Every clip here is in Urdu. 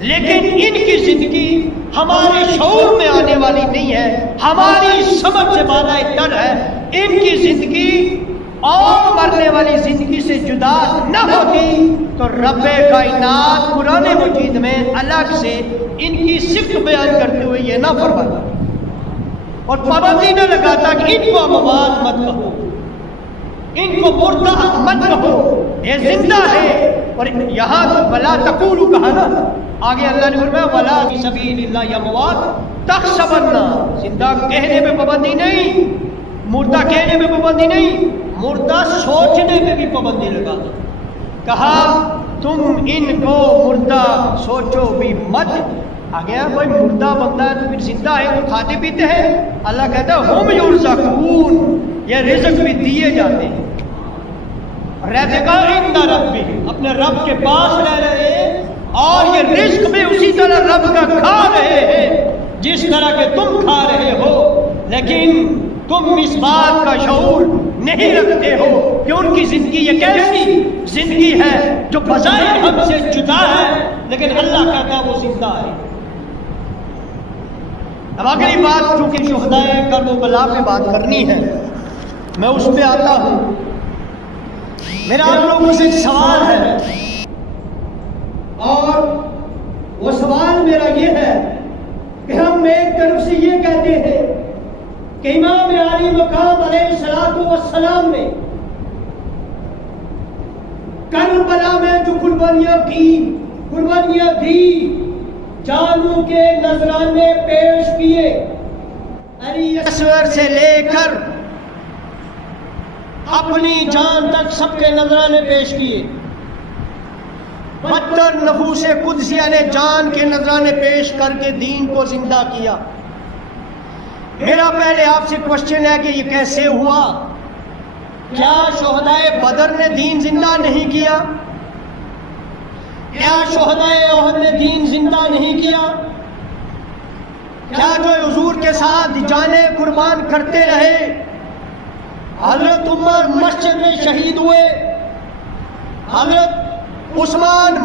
لیکن ان کی زندگی ہمارے شعور میں آنے والی نہیں ہے، ہماری سمجھ سے بالا تر ہے۔ ان کی زندگی اور مرنے والی زندگی سے جدا نہ ہوتی تو رب کائنات قرآن مجید میں الگ سے ان کی صفت بیان کرتے ہوئے یہ نہ فرماتا اور پابندی نہ لگاتا کہ ان کو اموات مت کہو، ان کو مردہ مت کہو، یہ زندہ ہے۔ اور یہاں تو ولا تقولوا کہا نا، آگے اللہ نے فرمایا ولا فی سبیل اللہ اموات تحسبن، زندہ کہنے میں پابندی نہیں، مردہ کہنے میں پابندی نہیں، مردہ سوچنے میں بھی پابندی لگا دو۔ کہا تم ان کو مردہ سوچو بھی مت۔ آگے کوئی مردہ بندہ ہے تو پھر زندہ ہے تو کھاتے پیتے ہیں؟ اللہ کہتا ہے ہم یرزقون، یہ رزق بھی دیے جاتے ہیں، رہتے کا عند ربی، اپنے رب کے پاس رہ رہے ہیں، اور یہ رزق بھی اسی طرح رب کا کھا رہے ہیں جس طرح کہ تم کھا رہے ہو، لیکن تم اس بات کا شعور نہیں رکھتے ہو کہ ان کی زندگی یہ کیسی زندگی ہے جو بظاہر ہم سے جدا ہے، لیکن اللہ کہتا ہے وہ زندہ ہے۔ اب اگلی بات چونکہ شہدائے کربلا پہ بات کرنی ہے، میں اس پہ آتا ہوں۔ میرا آپ لوگوں سے ایک سوال ہے، اور وہ سوال میرا یہ ہے کہ ہم ایک طرف سے یہ کہتے ہیں کہ امام علی مقام علیہ الصلوۃ والسلام نے کربلا میں جو قربانیاں دی، جانوں کے نذرانے پیش کیے، علی اصغر سے لے کر اپنی جان تک سب کے نذرانے پیش کیے، بدتر نفوس قدسیہ نے جان کے نذرانے پیش کر کے دین کو زندہ کیا۔ میرا پہلے آپ سے کوشچن ہے کہ یہ کیسے ہوا؟ کیا شہدائے بدر نے دین زندہ نہیں کیا؟ کیا شہدائے احد نے دین زندہ نہیں کیا؟ کیا جو حضور کے ساتھ جانیں قربان کرتے رہے، حضرت عمر مسجد میں شہید ہوئے، حضرت عثمان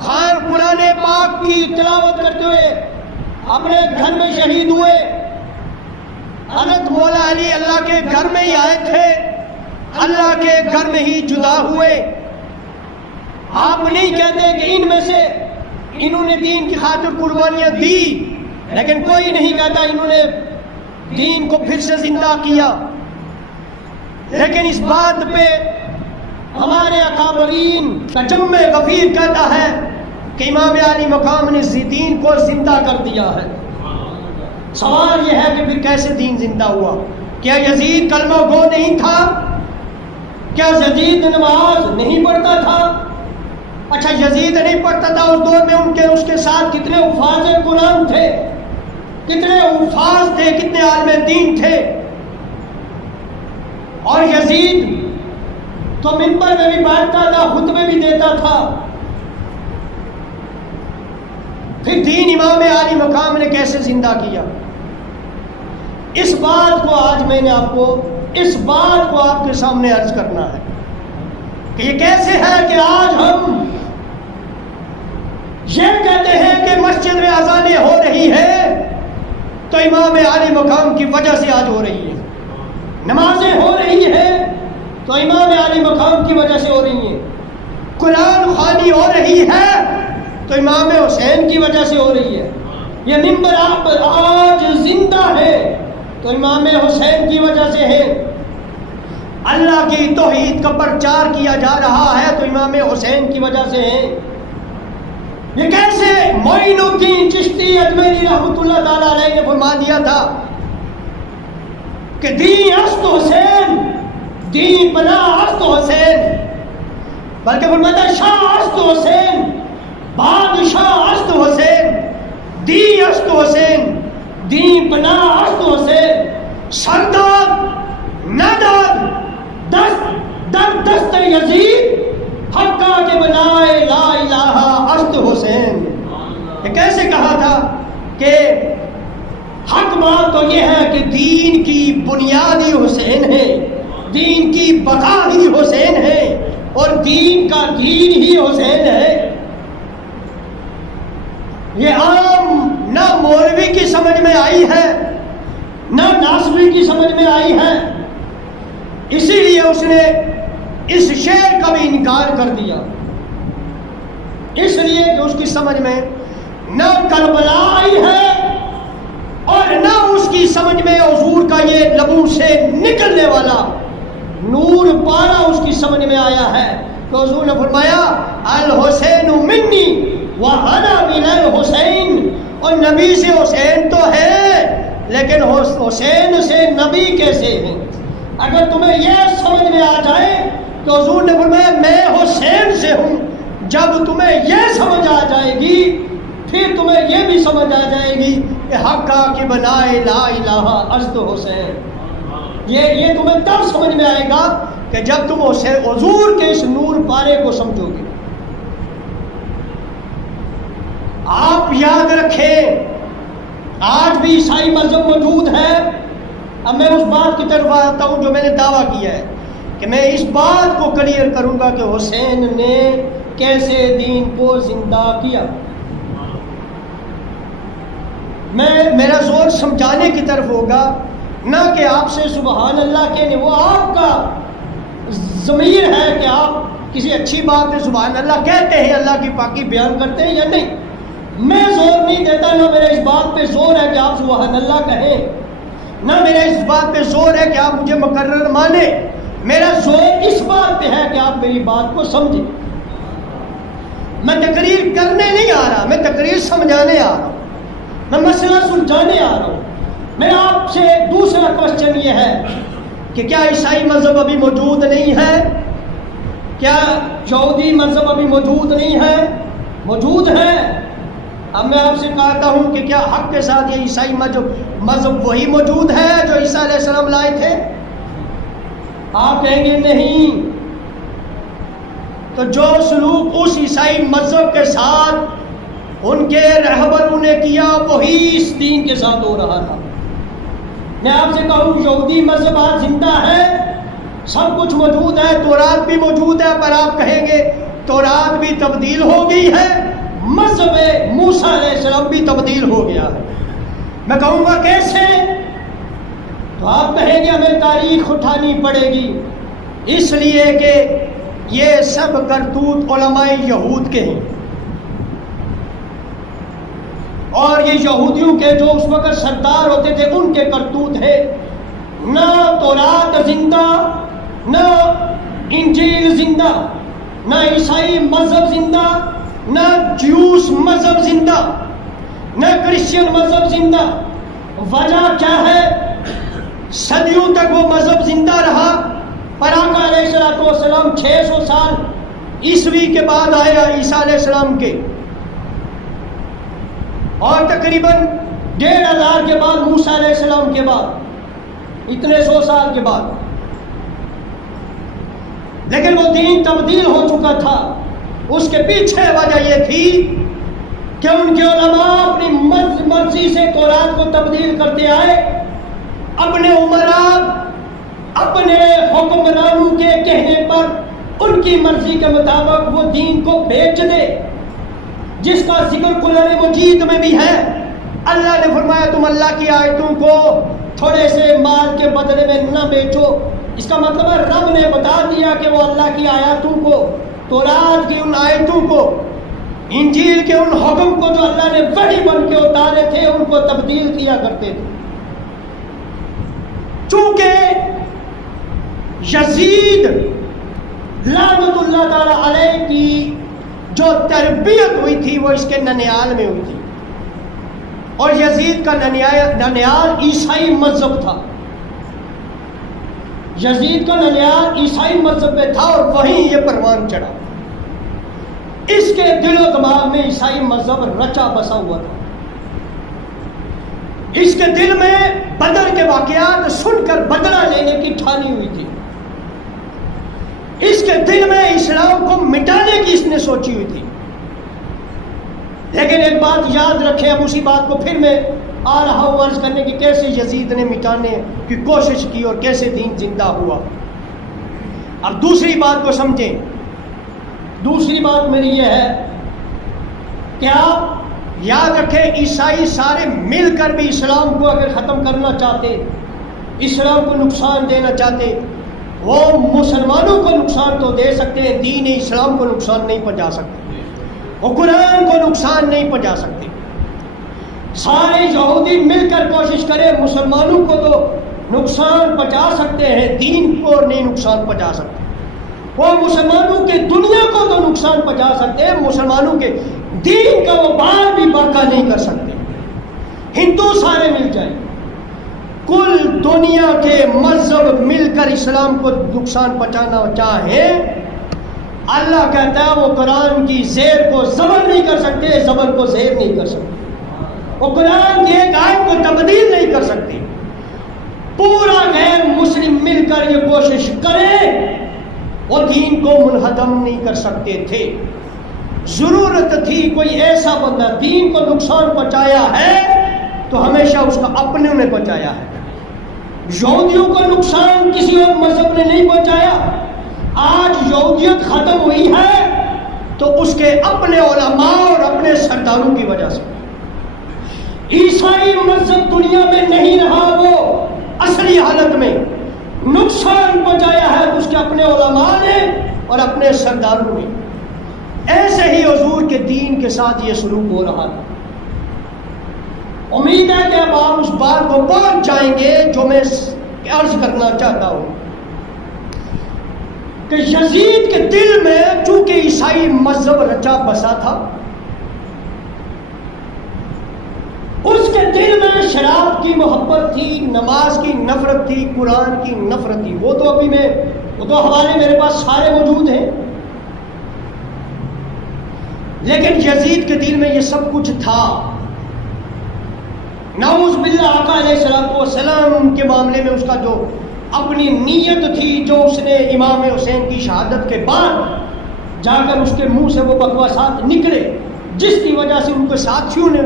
خان قرآن پاک کی تلاوت کرتے ہوئے اپنے گھر میں شہید ہوئے، حضرت مولا علی اللہ کے گھر میں ہی آئے تھے، اللہ کے گھر میں ہی جدا ہوئے۔ آپ نہیں کہتے کہ ان میں سے انہوں نے دین کی خاطر قربانیاں دی، لیکن کوئی نہیں کہتا انہوں نے دین کو پھر سے زندہ کیا۔ لیکن اس بات پہ ہمارے اکابرین تجمع غفیر کہتا ہے کہ امام علی مقام نے دین کو زندہ کر دیا ہے۔ سوال یہ ہے کہ پھر کیسے دین زندہ ہوا؟ کیا یزید کلمہ گو نہیں تھا؟ کیا یزید نماز نہیں پڑھتا تھا؟ اچھا یزید نہیں پڑھتا تھا، اس دور میں اس کے ساتھ کتنے حفاظ قرآن تھے، کتنے حفاظ تھے، کتنے عالم دین تھے، اور یزید تو منبر میں بھی بیٹھتا تھا، خطبے بھی دیتا تھا۔ پھر دین امام علی مقام نے کیسے زندہ کیا؟ اس بات کو آج میں نے اس بات کو آپ کے سامنے عرض کرنا ہے کہ یہ کیسے ہے کہ آج ہم یہ کہتے ہیں کہ مسجد میں اذانیں ہو رہی ہے تو امام علی مقام کی وجہ سے آج ہو رہی ہے، نمازیں ہو رہی ہیں تو امام علی مقام کی وجہ سے ہو رہی ہیں، قرآن خوانی ہو رہی ہے تو امام حسین کی وجہ سے ہو رہی ہے، یہ منبر آج زندہ ہے تو امام حسین کی وجہ سے ہے، اللہ کی توحید کا پرچار کیا جا رہا ہے تو امام حسین کی وجہ سے ہے۔ یہ کیسے؟ معین الدین چشتی اجمیری رحمۃ اللہ تعالی علیہ نے فرما دیا تھا کہ دین است حسین، دین پناہ است حسین، بلکہ فرماتا شاہ است حسین، بادشاہ است حسین، دین است حسین، دین پناہ است حسین، سردار ندر دست در دست یزید حقا کے بنائے لا الہ است حسین۔ یہ کیسے کہا تھا کہ حق بات تو یہ ہے کہ دین کی بنیادی حسین ہے، دین کی بقا ہی حسین ہے، اور دین کا دین ہی حسین ہے۔ یہ عام نہ مولوی کی سمجھ میں آئی ہے نہ ناصری کی سمجھ میں آئی ہے، اسی لیے اس نے اس شعر کا بھی انکار کر دیا، اس لیے کہ اس کی سمجھ میں نہ کربلا آئی ہے اور نہ اس کی سمجھ میں حضور کا یہ لبوں سے نکلنے والا نور پارا اس کی سمجھ میں آیا ہے۔ تو حضور نے فرمایا الحسین منی وانا من الحسین، اور نبی سے حسین تو ہے لیکن حسین سے نبی کیسے ہیں؟ اگر تمہیں یہ سمجھ میں آ جائے تو حضور نے فرمایا میں حسین سے ہوں، جب تمہیں یہ سمجھ آ جائے گی پھر تمہیں یہ بھی سمجھ آ جائے گی کہ حق کا کہ بنائے لا الہ ازد حسین، یہ تمہیں تب سمجھ میں آئے گا کہ جب تم حضور کے اس نور پارے کو سمجھو گے۔ آپ یاد رکھیں آج بھی عیسائی مذہب موجود ہے۔ اب میں اس بات کی طرف آتا ہوں جو میں نے دعویٰ کیا ہے کہ میں اس بات کو کلیئر کروں گا کہ حسین نے کیسے دین کو زندہ کیا۔ میرا زور سمجھانے کی طرف ہوگا، نہ کہ آپ سے سبحان اللہ کہنے، وہ آپ کا ضمیر ہے کہ آپ کسی اچھی بات پہ سبحان اللہ کہتے ہیں، اللہ کی پاکی بیان کرتے ہیں یا نہیں۔ میں زور نہیں دیتا، نہ میرا اس بات پہ زور ہے کہ آپ سبحان اللہ کہیں، نہ میرا اس بات پہ زور ہے کہ آپ مجھے مقرر مانیں، میرا زور اس بات پہ ہے کہ آپ میری بات کو سمجھیں۔ میں تقریر کرنے نہیں آ رہا، میں تقریر سمجھانے آ رہا ہوں، میں مسئلہ سلجھانے آ رہا ہوں۔ میرا آپ سے دوسرا کوشچن یہ ہے کہ کیا عیسائی مذہب ابھی موجود نہیں ہے؟ کیا یہودی مذہب ابھی موجود نہیں ہے؟ موجود ہے۔ اب میں آپ سے کہتا ہوں کہ کیا حق کے ساتھ یہ عیسائی مذہب وہی موجود ہے جو عیسیٰ علیہ السلام لائے تھے؟ آپ کہیں گے نہیں۔ تو جو سلوک اس عیسائی مذہب کے ساتھ ان کے رہبروں نے کیا وہی اس دین کے ساتھ ہو رہا تھا۔ میں آپ سے کہوں یہودی مذہب آج زندہ ہے، سب کچھ موجود ہے، تورات بھی موجود ہے، پر آپ کہیں گے تورات بھی تبدیل ہو گئی ہے، مذہب موسیٰ علیہ السلام بھی تبدیل ہو گیا ہے۔ میں کہوں گا کیسے؟ تو آپ کہیں گے ہمیں تاریخ اٹھانی پڑے گی، اس لیے کہ یہ سب کرتوت علماء یہود کے ہیں، اور یہ یہودیوں کے جو اس وقت سردار ہوتے تھے ان کے کرتوت ہے۔ نہ تورات زندہ، نہ انجیل زندہ، نہ عیسائی مذہب زندہ، نہ جیوس مذہب زندہ، نہ کرسچن مذہب زندہ۔ وجہ کیا ہے؟ صدیوں تک وہ مذہب زندہ رہا، پر آقا علیہ السلام 600 سال عیسوی کے بعد آیا عیسیٰ علیہ السلام کے، اور تقریباً 1500 کے بعد موسیٰ علیہ السلام کے بعد، اتنے 100 سال کے بعد، لیکن وہ دین تبدیل ہو چکا تھا۔ اس کے پیچھے وجہ یہ تھی کہ ان کے علماء اپنی مرضی سے تورات کو تبدیل کرتے آئے، اپنے عمراء اپنے حکمرانوں کے کہنے پر ان کی مرضی کے مطابق وہ دین کو بیچ دے، جس کا ذکر قرآن مجید میں بھی ہے۔ اللہ نے فرمایا تم اللہ کی آیتوں کو تھوڑے سے مال کے بدلے میں نہ بیچو۔ اس کا مطلب ہے رب نے بتا دیا کہ وہ اللہ کی آیاتوں کو، تورات کی ان آیتوں کو، انجیل کے ان حکم کو جو اللہ نے وحی بن کے اتارے تھے ان کو تبدیل کیا کرتے تھے۔ چونکہ یزید لعنت اللہ تعالی علیہ کی جو تربیت ہوئی تھی وہ اس کے ننیال میں ہوئی تھی، اور یزید کا ننیال عیسائی مذہب تھا۔ یزید کا ننیال عیسائی مذہب میں تھا اور وہیں یہ پروان چڑھا۔ اس کے دل و دماغ میں عیسائی مذہب رچا بسا ہوا تھا۔ اس کے دل میں بدر کے واقعات سن کر بدلہ لینے کی ٹھانی ہوئی تھی۔ اس کے دل میں اسلام کو مٹانے کی اس نے سوچی ہوئی تھی۔ لیکن ایک بات یاد رکھیں، اب اسی بات کو پھر میں آ رہا ہوں عرض کرنے کی، کیسے یزید نے مٹانے کی کوشش کی اور کیسے دین زندہ ہوا۔ اب دوسری بات کو سمجھیں۔ دوسری بات میری یہ ہے کہ آپ یاد رکھیں عیسائی سارے مل کر بھی اسلام کو اگر ختم کرنا چاہتے، اسلام کو نقصان دینا چاہتے، وہ مسلمانوں کو نقصان تو دے سکتے ہیں، دین اسلام کو نقصان نہیں پہنچا سکتے، وہ قرآن کو نقصان نہیں پہنچا سکتے۔ سارے یہودی مل کر کوشش کرے، مسلمانوں کو تو نقصان پہنچا سکتے ہیں، دین کو نہیں نقصان پہنچا سکتے۔ وہ مسلمانوں کے دنیا کو تو نقصان پہنچا سکتے ہیں، مسلمانوں کے دین کا وہ بار بھی برقع نہیں کر سکتے۔ ہندو سارے مل جائیں، کل دنیا کے مذہب مل کر اسلام کو نقصان پہنچانا چاہیں، اللہ کہتا ہے وہ قرآن کی زیر کو زبر نہیں کر سکتے، زبر کو زیر نہیں کر سکتے، وہ قرآن کی ایک آیت کو تبدیل نہیں کر سکتے۔ پورا غیر مسلم مل کر یہ کوشش کرے، وہ دین کو منہدم نہیں کر سکتے تھے۔ ضرورت تھی کوئی ایسا بندہ، دین کو نقصان پہنچایا ہے تو ہمیشہ اس کا اپنے نے پہنچایا ہے۔ یہودیوں کو نقصان کسی اور مذہب نے نہیں پہنچایا۔ آج یہودیت ختم ہوئی ہے تو اس کے اپنے علماء اور اپنے سرداروں کی وجہ سے۔ عیسائی مذہب دنیا میں نہیں رہا، وہ اصلی حالت میں نقصان پہنچایا ہے اس کے اپنے علماء نے اور اپنے سرداروں نے۔ ایسے ہی حضور کے دین کے ساتھ یہ سلوک ہو رہا تھا۔ امید ہے کہ اب آپ اس بات کو پہنچ جائیں گے جو میں عرض کرنا چاہتا ہوں کہ یزید کے دل میں چونکہ عیسائی مذہب رچا بسا تھا، اس کے دل میں شراب کی محبت تھی، نماز کی نفرت تھی، قرآن کی نفرت تھی۔ وہ تو حوالے میرے پاس سارے موجود ہیں، لیکن یزید کے دل میں یہ سب کچھ تھا۔ نعوذ باللہ آقا علیہ الصلوۃ والسلام کے معاملے میں اس کا جو اپنی نیت تھی، جو اس نے امام حسین کی شہادت کے بعد جا کر اس کے منہ سے وہ بکواسات نکلے، جس کی وجہ سے ان کے ساتھیوں نے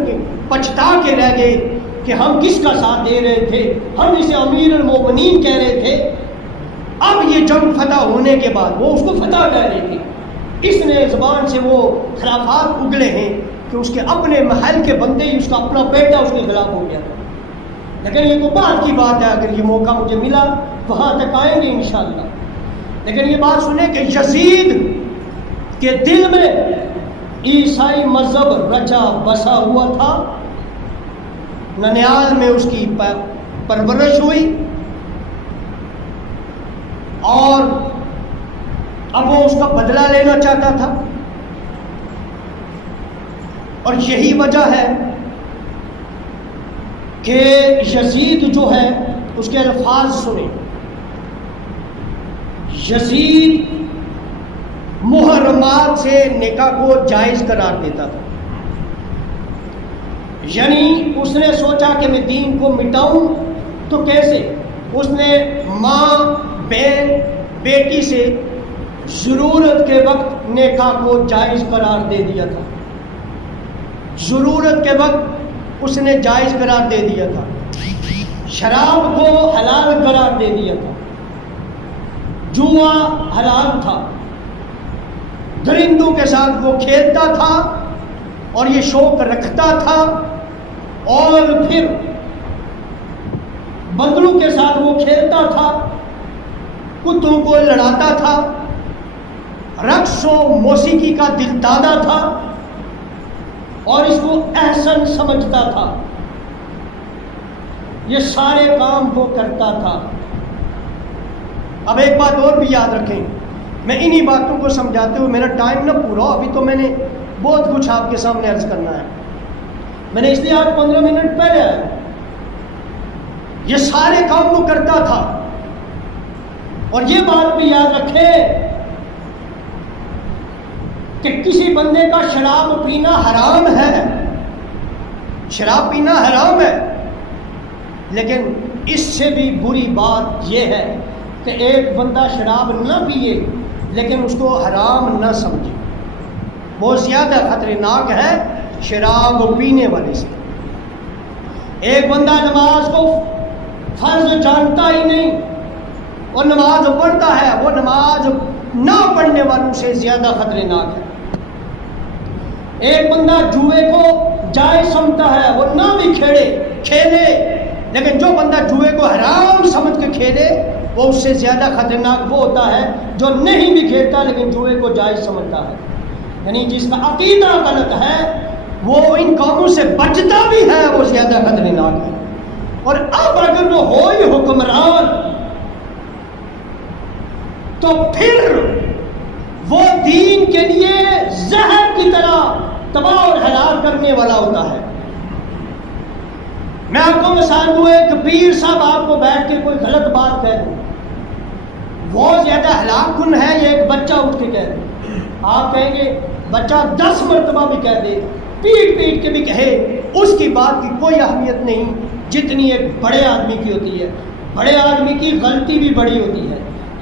پچھتا کے رہ گئے کہ ہم کس کا ساتھ دے رہے تھے، ہم اسے امیر المومنین کہہ رہے تھے۔ اب یہ جنگ فتح ہونے کے بعد وہ اس کو فتح کہہ رہے تھے، اس نے زبان سے وہ خرافات اگلے ہیں کہ اس کے اپنے محل کے بندے ہی، اس کا اپنا بیٹا اس کے خلاف ہو گیا۔ لیکن یہ تو بعد کی بات ہے، اگر یہ موقع مجھے ملا وہاں تک آئیں گے انشاءاللہ۔ لیکن یہ بات سنیں کہ یزید کے دل میں عیسائی مذہب رچا بسا ہوا تھا، ننیال میں اس کی پرورش ہوئی، اور اب وہ اس کا بدلہ لینا چاہتا تھا۔ اور یہی وجہ ہے کہ یزید جو ہے اس کے الفاظ سنیں، یزید محرمات سے نکاح کو جائز قرار دیتا تھا۔ یعنی اس نے سوچا کہ میں دین کو مٹاؤں تو کیسے؟ اس نے ماں، بہن، بیٹی سے ضرورت کے وقت نکاح کو جائز قرار دے دیا تھا۔ ضرورت کے وقت اس نے جائز قرار دے دیا تھا، شراب کو حلال قرار دے دیا تھا، جوا حلال تھا، درندوں کے ساتھ وہ کھیلتا تھا اور یہ شوق رکھتا تھا، اور پھر بندروں کے ساتھ وہ کھیلتا تھا، کتوں کو لڑاتا تھا، رقص و موسیقی کا دل دادا تھا اور اس کو احسن سمجھتا تھا۔ یہ سارے کام وہ کرتا تھا۔ اب ایک بات اور بھی یاد رکھیں، میں انہی باتوں کو سمجھاتے ہوئے، میرا ٹائم نہ پورا ہو، ابھی تو میں نے بہت کچھ آپ کے سامنے عرض کرنا ہے، میں نے اس لیے آج 15 منٹ پہلے آیا۔ یہ سارے کام وہ کرتا تھا، اور یہ بات بھی یاد رکھے کہ کسی بندے کا شراب پینا حرام ہے، شراب پینا حرام ہے، لیکن اس سے بھی بری بات یہ ہے کہ ایک بندہ شراب نہ پیے لیکن اس کو حرام نہ سمجھے، بہت زیادہ خطرناک ہے شراب پینے والے سے۔ ایک بندہ نماز کو فرض جانتا ہی نہیں اور نماز پڑھتا ہے، وہ نماز نہ پڑھنے والوں سے زیادہ خطرناک ہے۔ ایک بندہ جوئے کو جائز سمجھتا ہے وہ نہ بھی کھیلے، لیکن جو بندہ جوئے کو حرام سمجھ کے کھیلے وہ اس سے زیادہ خطرناک وہ ہوتا ہے جو نہیں بھی کھیلتا لیکن جوئے کو جائز سمجھتا ہے. یعنی جس کا عقیدہ غلط ہے وہ ان کاموں سے بچتا بھی ہے، وہ زیادہ خطرناک ہے. اور اب اگر وہ ہو ہی حکمران تو پھر وہ دین کے لیے زہر کی طرح تباہ اور ہلاک کرنے والا ہوتا ہے. میں آپ کو مثال دوں، ایک پیر صاحب آپ کو بیٹھ کے کوئی غلط بات کہہ دیں، وہ زیادہ ہلاک کن ہے یا ایک بچہ اٹھ کے کہہ دے؟ آپ کہیں گے بچہ 10 مرتبہ بھی کہہ دے، پیٹ کے بھی کہے، اس کی بات کی کوئی اہمیت نہیں جتنی ایک بڑے آدمی کی ہوتی ہے. بڑے آدمی کی غلطی بھی بڑی ہوتی ہے.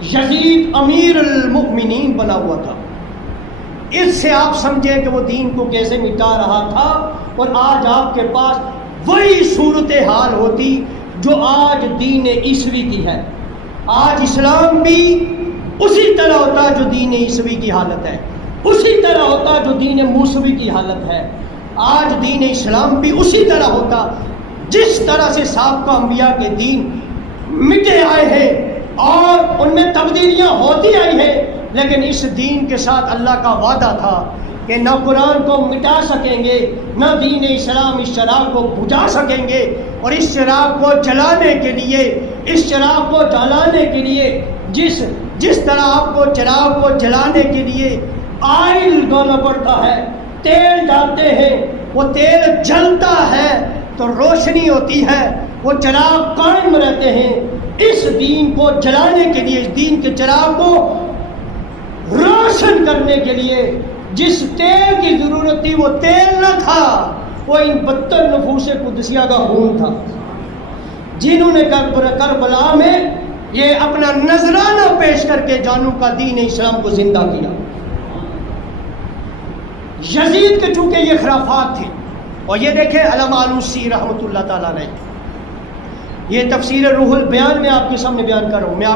یزید امیر المؤمنین بنا ہوا تھا، اس سے آپ سمجھیں کہ وہ دین کو کیسے مٹا رہا تھا. اور آج آپ کے پاس وہی صورتحال ہوتی جو آج دین عیسوی کی ہے. آج اسلام بھی اسی طرح ہوتا جو دین عیسوی کی حالت ہے، اسی طرح ہوتا جو دین موسوی کی حالت ہے. آج دین اسلام بھی اسی طرح ہوتا جس طرح سے سابقہ انبیاء کے دین مٹے آئے ہیں اور ان میں تبدیلیاں ہوتی آئی ہیں، لیکن اس دین کے ساتھ اللہ کا وعدہ تھا کہ نہ قرآن کو مٹا سکیں گے، نہ دین اسلام اس چراغ کو بجھا سکیں گے. اور اس چراغ کو جلانے کے لیے، اس چراغ کو جلانے کے لیے جس طرح آپ کو چراغ کو جلانے کے لیے آئل ڈالنا پڑتا ہے، تیل ڈالتے ہیں، وہ تیل جلتا ہے تو روشنی ہوتی ہے، وہ چراغ قائم رہتے ہیں. اس دین کو جلانے کے لیے، اس دین کے چراغ کو روشن کرنے کے لیے جس تیل کی ضرورت تھی وہ تیل نہ تھا، وہ ان بدتر نفوس قدسیہ کا خون تھا جنہوں نے کربلا میں یہ اپنا نذرانہ پیش کر کے جانوں کا دین اسلام کو زندہ کیا. یزید کے چونکہ یہ خرافات تھی، اور یہ دیکھیں علامہ آلوسی رحمۃ اللہ تعالیٰ نے یہ تفسیر روح البیان میں آپ کے سامنے بیان کر رہا ہوں. میں آپ